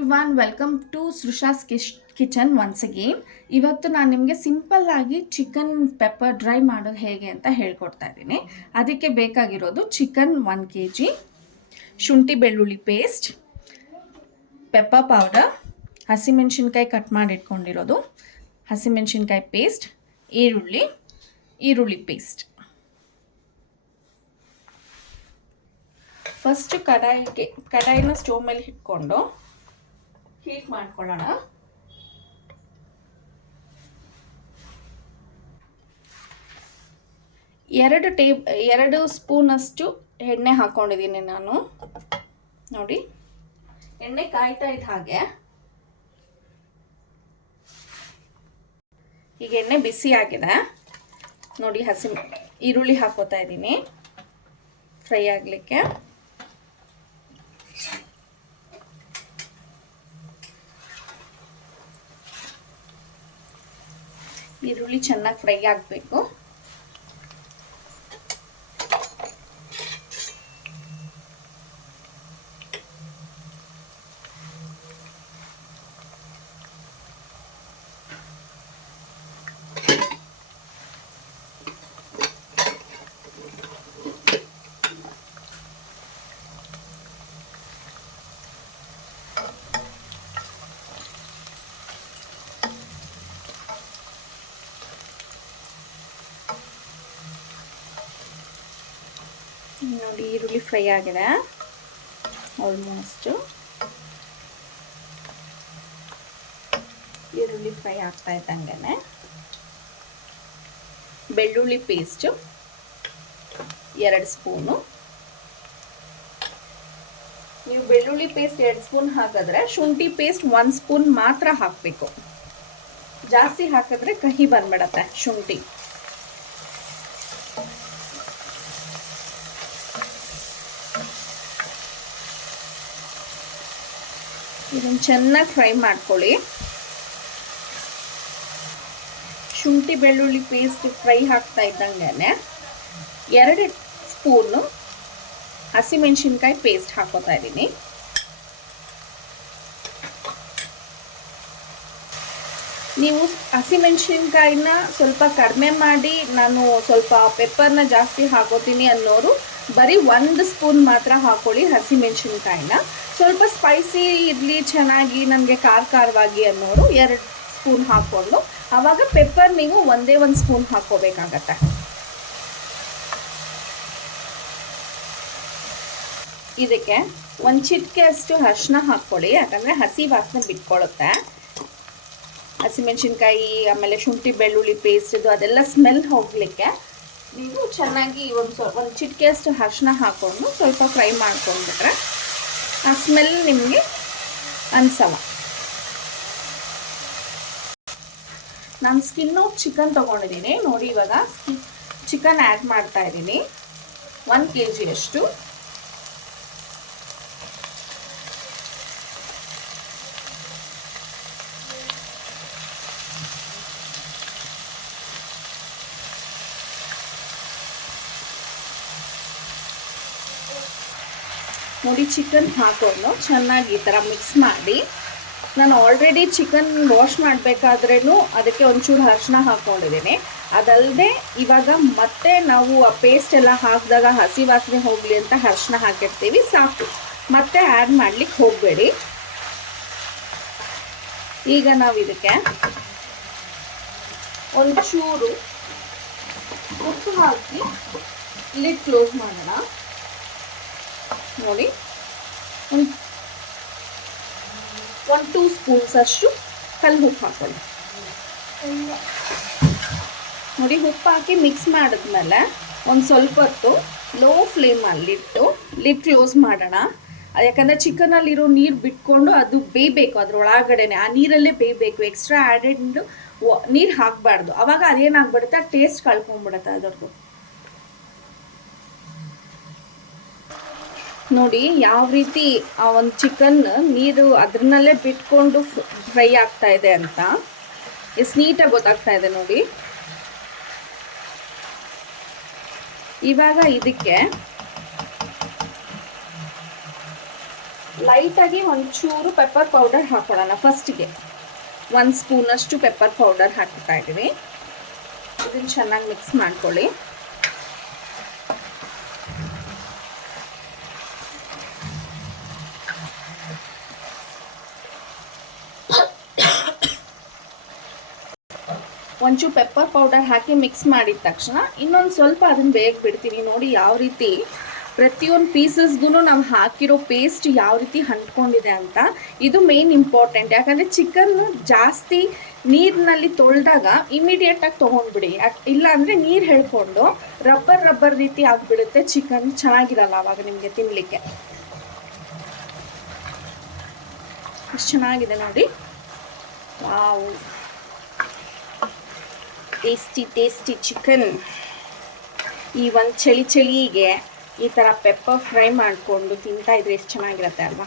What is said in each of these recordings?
Everyone, welcome to Srusha's kitchen once again. ಇವತ್ತು ನಾನು ನಿಮಗೆ ಸಿಂಪಲ್ ಆಗಿ ಚಿಕನ್ ಪೆಪ್ಪರ್ ಡ್ರೈ ಮಾಡೋದು ಹೇಗೆ ಅಂತ ಹೇಳ್ಕೊಡ್ತಾ ಇದ್ದೀನಿ. ಅದಕ್ಕೆ ಬೇಕಾಗಿರೋದು ಚಿಕನ್ 1 kg, ಶುಂಠಿ ಬೆಳ್ಳುಳ್ಳಿ ಪೇಸ್ಟ್, ಪೆಪ್ಪರ್ ಪೌಡರ್, ಹಸಿಮೆಣಸಿನ್ಕಾಯಿ ಕಟ್ ಮಾಡಿ ಇಟ್ಕೊಂಡಿರೋದು, ಹಸಿಮೆಣಸಿನ್ಕಾಯಿ ಪೇಸ್ಟ್, ಈರುಳ್ಳಿ ಪೇಸ್ಟ್. ಫಸ್ಟ್ ಕಡಾಯಿನ ಸ್ಟೋವ್ ಮೇಲೆ ಇಟ್ಕೊಂಡು ಹೀಟ್ ಮಾಡ್ಕೊಳ್ಳೋಣ. ಎರಡು ಸ್ಪೂನಷ್ಟು ಎಣ್ಣೆ ಹಾಕ್ಕೊಂಡಿದ್ದೀನಿ ನಾನು. ನೋಡಿ, ಎಣ್ಣೆ ಕಾಯ್ತಾ ಇದ್ದ ಹಾಗೆ ಈಗ ಎಣ್ಣೆ ಬಿಸಿ ಆಗಿದೆ. ನೋಡಿ, ಈರುಳ್ಳಿ ಹಾಕೋತಾ ಇದ್ದೀನಿ ಫ್ರೈ ಆಗಲಿಕ್ಕೆ. ಈರುಳ್ಳಿ ಚೆನ್ನಾಗಿ ಫ್ರೈ ಆಗಬೇಕು. ನೋಡಿ, ಈರುಳ್ಳಿ ಫ್ರೈ ಆಗಿದೆ ಆಲ್ಮೋಸ್ಟ್. ಈರುಳ್ಳಿ ಫ್ರೈ ಆಗ್ತಾ ಇದ್ದಂಗೆ ಬೆಳ್ಳುಳ್ಳಿ ಪೇಸ್ಟ್ 2 ಸ್ಪೂನು. ನೀವು ಬೆಳ್ಳುಳ್ಳಿ ಪೇಸ್ಟ್ 2 ಸ್ಪೂನ್ ಹಾಕಿದ್ರೆ ಶುಂಠಿ ಪೇಸ್ಟ್ 1 ಸ್ಪೂನ್ ಮಾತ್ರ ಹಾಕಬೇಕು. ಜಾಸ್ತಿ ಹಾಕಿದ್ರೆ ಕಹಿ ಬಂದ್ಬಿಡತ್ತೆ ಶುಂಠಿ. ಇದನ್ನು ಚೆನ್ನಾಗಿ ಫ್ರೈ ಮಾಡ್ಕೊಳ್ಳಿ. ಶುಂಠಿ ಬೆಳ್ಳುಳ್ಳಿ ಪೇಸ್ಟ್ ಫ್ರೈ ಆಗ್ತಾ ಇದ್ದಂಗೆ 2 ಸ್ಪೂನು ಹಸಿಮೆಣಸಿನ್ಕಾಯಿ ಪೇಸ್ಟ್ ಹಾಕೋತಾ ಇದ್ದೀನಿ. ನೀವು ಹಸಿಮೆಣಸಿನ್ಕಾಯಿನ ಸ್ವಲ್ಪ ಕಡಿಮೆ ಮಾಡಿ ನಾನು ಸ್ವಲ್ಪ ಪೆಪ್ಪರ್ನ ಜಾಸ್ತಿ ಹಾಕೋತೀನಿ ಅನ್ನೋರು ಬರೀ 1 ಸ್ಪೂನ್ ಮಾತ್ರ ಹಾಕೊಳ್ಳಿ ಹಸಿಮೆಣಸಿನ್ಕಾಯಿನ. ಸ್ವಲ್ಪ ಸ್ಪೈಸಿ ಇರಲಿ, ಚೆನ್ನಾಗಿ ನನಗೆ ಖಾರವಾಗಿ ಅನ್ನೋರು 2 ಸ್ಪೂನ್ ಹಾಕ್ಕೊಂಡು, ಆವಾಗ ಪೆಪ್ಪರ್ ನೀವು 1 ಸ್ಪೂನ್ ಹಾಕ್ಕೋಬೇಕಾಗತ್ತೆ. ಇದಕ್ಕೆ 1 ಚಿಟಿಕೆ ಅಷ್ಟು ಅರಿಶಿನ ಹಾಕ್ಕೊಳ್ಳಿ, ಯಾಕಂದರೆ ಹಸಿ ವಾಸನೆ ಬಿಟ್ಕೊಳ್ಳುತ್ತೆ. ಹಸಿಮೆಣಸಿನ್ಕಾಯಿ ಆಮೇಲೆ ಶುಂಠಿ ಬೆಳ್ಳುಳ್ಳಿ ಪೇಸ್ಟ್ ಅದೆಲ್ಲ ಸ್ಮೆಲ್ ಹೋಗಲಿಕ್ಕೆ ನೀವು ಚೆನ್ನಾಗಿ ಒಂದು ಚಿಟಿಕೆ ಅಷ್ಟು ಅರಿಶಿನ ಹಾಕ್ಕೊಂಡು ಸ್ವಲ್ಪ ಫ್ರೈ ಮಾಡ್ಕೊಂಡ್ಬಿಟ್ರೆ ಆ ಸ್ಮೆಲ್ ನಿಮಗೆ ಅನ್ಸಲ್ಲ. ನಾನು ಸ್ಕಿನ್ ಔಟ್ ಚಿಕನ್ ತೊಗೊಂಡಿದ್ದೀನಿ. ನೋಡಿ, ಇವಾಗ ಚಿಕನ್ ಆ್ಯಡ್ ಮಾಡ್ತಾ ಇದ್ದೀನಿ 1 kg ಅಷ್ಟು. ನೋಡಿ, ಚಿಕನ್ ಹಾಕೊಂಡು ಚೆನ್ನಾಗಿ ಈ ಥರ ಮಿಕ್ಸ್ ಮಾಡಿ. ನಾನು ಆಲ್ರೆಡಿ ಚಿಕನ್ ವಾಶ್ ಮಾಡಬೇಕಾದ್ರೂ ಅದಕ್ಕೆ ಒಂಚೂರು ಅರಿಶಿನ ಹಾಕ್ಕೊಂಡಿದ್ದೀನಿ. ಅದಲ್ಲದೆ ಇವಾಗ ಮತ್ತೆ ನಾವು ಆ ಪೇಸ್ಟ್ ಎಲ್ಲ ಹಾಕಿದಾಗ ಹಸಿ ವಾಸನೆ ಹೋಗಲಿ ಅಂತ ಅರಿಶಿನ ಹಾಕಿರ್ತೀವಿ, ಸಾಕು. ಮತ್ತೆ ಆ್ಯಡ್ ಮಾಡಲಿಕ್ಕೆ ಹೋಗಬೇಡಿ. ಈಗ ನಾವು ಇದಕ್ಕೆ ಒಂಚೂರು ಉಪ್ಪು ಹಾಕಿ ಲಿಡ್ ಕ್ಲೋಸ್ ಮಾಡೋಣ. ನೋಡಿ, 1-2 ಸ್ಪೂನ್ಸ್ ಅಷ್ಟು ಕಲ್ಲು ಉಪ್ಪು ಹಾಕೊಳ್ಳಿ. ನೋಡಿ, ಉಪ್ಪು ಹಾಕಿ ಮಿಕ್ಸ್ ಮಾಡಿದ್ಮೇಲೆ ಒಂದು ಸ್ವಲ್ಪ ಹೊತ್ತು ಲೋ ಫ್ಲೇಮಲ್ಲಿಟ್ಟು ಲಿಡ್ ಕ್ಲೋಸ್ ಮಾಡೋಣ. ಯಾಕಂದರೆ ಚಿಕನಲ್ಲಿರೋ ನೀರು ಬಿಟ್ಕೊಂಡು ಅದು ಬೇಯಬೇಕು, ಅದರೊಳಗಡೆನೆ ಆ ನೀರಲ್ಲೇ ಬೇಯಬೇಕು. ಎಕ್ಸ್ಟ್ರಾ ಆ್ಯಡೆಡ್ ನೀರು ಹಾಕಬಾರ್ದು, ಆವಾಗ ಅದೇನಾಗ್ಬಿಡುತ್ತೆ, ಟೇಸ್ಟ್ ಕಳ್ಕೊಂಡ್ಬಿಡುತ್ತೆ ಅದರದ್ದು. ನೋಡಿ ಯಾವ ರೀತಿ ಆ ಒಂದು ಚಿಕನ್ ನೀರು ಅದರಲ್ಲೇ ಬಿಟ್ಕೊಂಡು ಫ್ರೈ ಆಗ್ತಾ ಇದೆ ಅಂತ ಎಷ್ಟು ನೀಟಾಗಿ ಗೊತ್ತಾಗ್ತಾ ಇದೆ ನೋಡಿ. ಇವಾಗ ಇದಕ್ಕೆ ಲೈಟಾಗಿ ಒಂಚೂರು ಪೆಪ್ಪರ್ ಪೌಡರ್ ಹಾಕೊಳ್ಳೋಣ. ಫಸ್ಟಿಗೆ 1 ಸ್ಪೂನಷ್ಟು ಪೆಪ್ಪರ್ ಪೌಡರ್ ಹಾಕ್ತಾ ಇದ್ದೀವಿ. ಇದನ್ನು ಚೆನ್ನಾಗಿ ಮಿಕ್ಸ್ ಮಾಡ್ಕೊಳ್ಳಿ. ಒಂಚೂರು ಪೆಪ್ಪರ್ ಪೌಡರ್ ಹಾಕಿ ಮಿಕ್ಸ್ ಮಾಡಿದ ತಕ್ಷಣ ಇನ್ನೊಂದು ಸ್ವಲ್ಪ ಅದನ್ನು ಬೇಗ ಬಿಡ್ತೀನಿ. ನೋಡಿ ಯಾವ ರೀತಿ ಪ್ರತಿಯೊಂದು ಪೀಸಸ್ಗೂ ನಾವು ಹಾಕಿರೋ ಪೇಸ್ಟ್ ಯಾವ ರೀತಿ ಅಂಟ್ಕೊಂಡಿದೆ ಅಂತ. ಇದು ಮೇನ್ ಇಂಪಾರ್ಟೆಂಟ್. ಯಾಕಂದರೆ ಚಿಕನ್ನು ಜಾಸ್ತಿ ನೀರಿನಲ್ಲಿ ತೊಳೆದಾಗ ಇಮಿಡಿಯೇಟಾಗಿ ತೊಗೊಂಡ್ಬಿಡಿ. ಇಲ್ಲ ಅಂದರೆ ನೀರು ಹೇಳ್ಕೊಂಡು ರಬ್ಬರ್ ರೀತಿ ಆಗಿಬಿಡುತ್ತೆ. ಚಿಕನ್ ಚೆನ್ನಾಗಿರಲ್ಲ ಆವಾಗ ನಿಮಗೆ ತಿನ್ನಲಿಕ್ಕೆ. ಎಷ್ಟು ಚೆನ್ನಾಗಿದೆ ನೋಡಿ. Wow, tasty chicken. ಈ ಒಂದು ಚಳಿಗೆ ಈ ಥರ ಪೆಪ್ಪರ್ ಫ್ರೈ ಮಾಡಿಕೊಂಡು ತಿಂತಾ ಇದ್ರೆ ಎಷ್ಟು ಚೆನ್ನಾಗಿರುತ್ತೆ ಅಲ್ವಾ.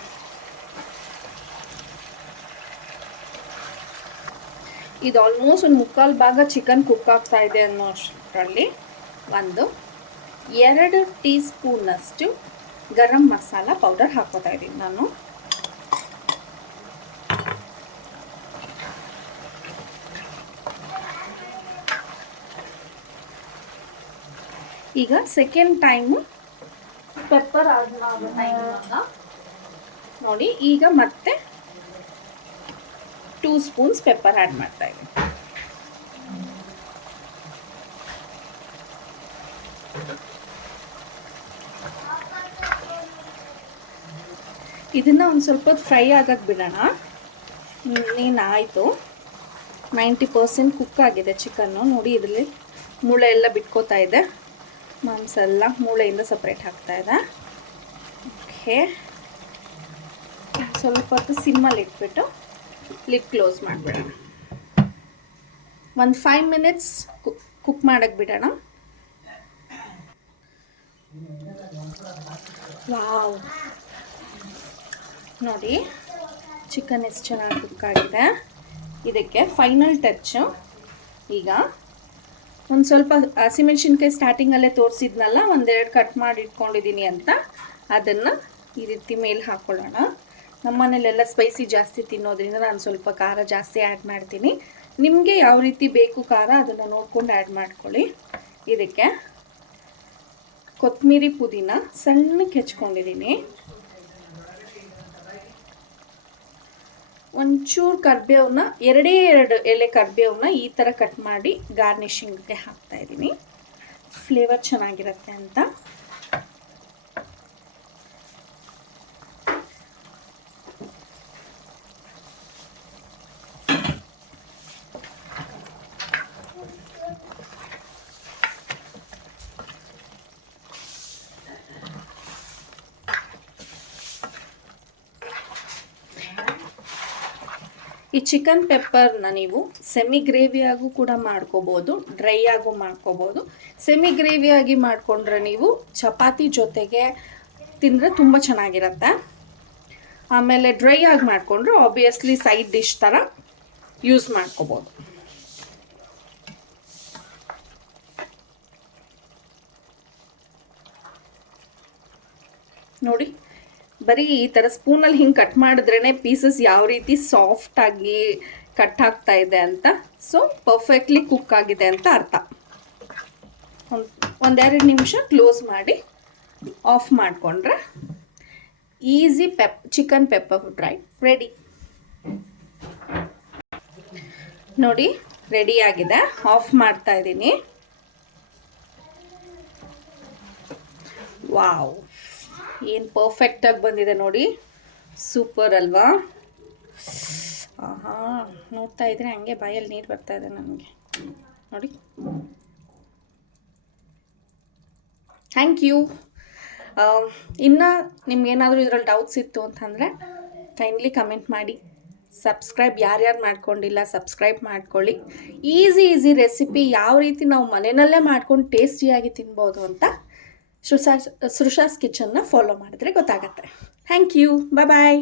ಇದು ಆಲ್ಮೋಸ್ಟ್ ಒಂದು 3/4 ಭಾಗ ಚಿಕನ್ ಕುಕ್ ಆಗ್ತಾ ಇದೆ ಅನ್ನೋ ಅಷ್ಟರಲ್ಲಿ 2 ಟೀ ಸ್ಪೂನಷ್ಟು ಗರಂ ಮಸಾಲ ಪೌಡರ್ ಹಾಕೋತಾ ಇದ್ದೀನಿ ನಾನು. ಈಗ ಸೆಕೆಂಡ್ ಟೈಮು ಪೆಪ್ಪರ್ ಆಗೋ ಟೈಮ್ ನೋಡಿ. ಈಗ ಮತ್ತೆ 2 ಸ್ಪೂನ್ಸ್ ಪೆಪ್ಪರ್ ಆ್ಯಡ್ ಮಾಡ್ತಾ ಇದ್ದೀನಿ. ಇದನ್ನು ಒಂದು ಸ್ವಲ್ಪ ಫ್ರೈ ಆಗಕ್ಕೆ ಬಿಡೋಣ. ಇನ್ನೇನಾಯಿತು, 90% ಕುಕ್ ಆಗಿದೆ ಚಿಕನ್ನು. ನೋಡಿ ಇದರಲ್ಲಿ ಮೂಳೆ ಎಲ್ಲ ಬಿಟ್ಕೋತಾ ಇದೆ. ಮಾಂಸ ಎಲ್ಲ ಮೂಳೆಯಿಂದ ಸಪ್ರೇಟ್ ಆಗ್ತಾ ಇದೆ. ಓಕೆ, ಸ್ವಲ್ಪ ಹೊತ್ತು ಸಿಮ್ಮಲ್ಲಿ ಇಟ್ಬಿಟ್ಟು ಲಿಡ್ ಕ್ಲೋಸ್ ಮಾಡಿಬಿಡೋಣ. ಒಂದು 5 ಮಿನಿಟ್ಸ್ ಕುಕ್ ಮಾಡೋಕ್ಕೆ ಬಿಡೋಣ. ವಾವ್, ನೋಡಿ ಚಿಕನ್ ಎಷ್ಟು ಚೆನ್ನಾಗಿ ಕುಕ್ ಆಗಿದೆ. ಇದಕ್ಕೆ ಫೈನಲ್ ಟಚ್ಚು. ಈಗ ಒಂದು ಸ್ವಲ್ಪ ಹಸಿಮೆಣ್ಸಿನ್ಕಾಯಿ ಸ್ಟಾರ್ಟಿಂಗಲ್ಲೇ ತೋರಿಸಿದ್ನಲ್ಲ, 1-2 ಕಟ್ ಮಾಡಿ ಇಟ್ಕೊಂಡಿದ್ದೀನಿ ಅಂತ, ಅದನ್ನು ಈ ರೀತಿ ಮೇಲೆ ಹಾಕ್ಕೊಳ್ಳೋಣ. ನಮ್ಮ ಮನೇಲೆಲ್ಲ ಸ್ಪೈಸಿ ಜಾಸ್ತಿ ತಿನ್ನೋದ್ರಿಂದ ನಾನು ಸ್ವಲ್ಪ ಖಾರ ಜಾಸ್ತಿ ಆ್ಯಡ್ ಮಾಡ್ತೀನಿ. ನಿಮಗೆ ಯಾವ ರೀತಿ ಬೇಕು ಖಾರ ಅದನ್ನು ನೋಡ್ಕೊಂಡು ಆ್ಯಡ್ ಮಾಡ್ಕೊಳ್ಳಿ. ಇದಕ್ಕೆ ಕೊತ್ತಂಬರಿ ಪುದೀನ ಸಣ್ಣಕ್ಕೆ ಹೆಚ್ಕೊಂಡಿದ್ದೀನಿ. ಒಂಚೂರು ಕರಿಬೇವನ್ನ 2 ಎಲೆ ಕರಿಬೇವನ್ನ ಈ ಥರ ಕಟ್ ಮಾಡಿ ಗಾರ್ನಿಷಿಂಗ್ಗೆ ಹಾಕ್ತಾ ಇದ್ದೀನಿ. ಫ್ಲೇವರ್ ಚೆನ್ನಾಗಿರುತ್ತೆ ಅಂತ. ಈ ಚಿಕನ್ ಪೆಪ್ಪರ್ನ ನೀವು ಸೆಮಿ ಗ್ರೇವಿಯಾಗೂ ಕೂಡ ಮಾಡ್ಕೋಬೋದು, ಡ್ರೈ ಆಗು ಮಾಡ್ಕೋಬೋದು. ಸೆಮಿ ಗ್ರೇವಿಯಾಗಿ ಮಾಡಿಕೊಂಡ್ರೆ ನೀವು ಚಪಾತಿ ಜೊತೆಗೆ ತಿಂದರೆ ತುಂಬ ಚೆನ್ನಾಗಿರುತ್ತೆ. ಆಮೇಲೆ ಡ್ರೈ ಆಗಿ ಮಾಡಿಕೊಂಡ್ರೆ ಆಬ್ವಿಯಸ್ಲಿ ಸೈಡ್ ಡಿಶ್ ಥರ ಯೂಸ್ ಮಾಡ್ಕೋಬೋದು. ನೋಡಿ, ಬರೀ ಈ ಥರ ಸ್ಪೂನಲ್ಲಿ ಹಿಂಗೆ ಕಟ್ ಮಾಡಿದ್ರೇ ಪೀಸಸ್ ಯಾವ ರೀತಿ ಸಾಫ್ಟಾಗಿ ಕಟ್ ಆಗ್ತಾ ಇದೆ ಅಂತ. ಸೊ ಪರ್ಫೆಕ್ಟ್ಲಿ ಕುಕ್ ಆಗಿದೆ ಅಂತ ಅರ್ಥ. 1-2 ನಿಮಿಷ ಕ್ಲೋಸ್ ಮಾಡಿ ಆಫ್ ಮಾಡಿಕೊಂಡ್ರೆ easy chicken pepper fry ready. ನೋಡಿ ರೆಡಿ ಆಗಿದೆ. ಆಫ್ ಮಾಡ್ತಾ ಇದ್ದೀನಿ. ವಾವ್, ಏನು ಪರ್ಫೆಕ್ಟಾಗಿ ಬಂದಿದೆ ನೋಡಿ. ಸೂಪರ್ ಅಲ್ವಾ? ಆಹಾ, ನೋಡ್ತಾ ಇದ್ರೆ ಹಂಗೆ ಬಾಯಲ್ಲಿ ನೀರು ಬರ್ತಾ ಇದೆ ನನಗೆ ನೋಡಿ. Thank you. ಇನ್ನು ನಿಮ್ಗೇನಾದರೂ ಇದರಲ್ಲಿ ಡೌಟ್ಸ್ ಇತ್ತು ಅಂತಂದರೆ ಕೈಂಡ್ಲಿ ಕಮೆಂಟ್ ಮಾಡಿ. ಸಬ್ಸ್ಕ್ರೈಬ್ ಯಾರ್ಯಾರು ಮಾಡ್ಕೊಂಡಿಲ್ಲ ಸಬ್ಸ್ಕ್ರೈಬ್ ಮಾಡ್ಕೊಳ್ಳಿ. ಈಸಿ ರೆಸಿಪಿ ಯಾವ ರೀತಿ ನಾವು ಮನೆಯಲ್ಲೇ ಮಾಡ್ಕೊಂಡು ಟೇಸ್ಟಿಯಾಗಿ ತಿನ್ಬೋದು ಅಂತ ಸೃಷಾಸ್ ಕಿಚನ್ನ ಫಾಲೋ ಮಾಡಿದ್ರೆ ಗೊತ್ತಾಗತ್ತೆ. Thank you. ಬಾಯ್.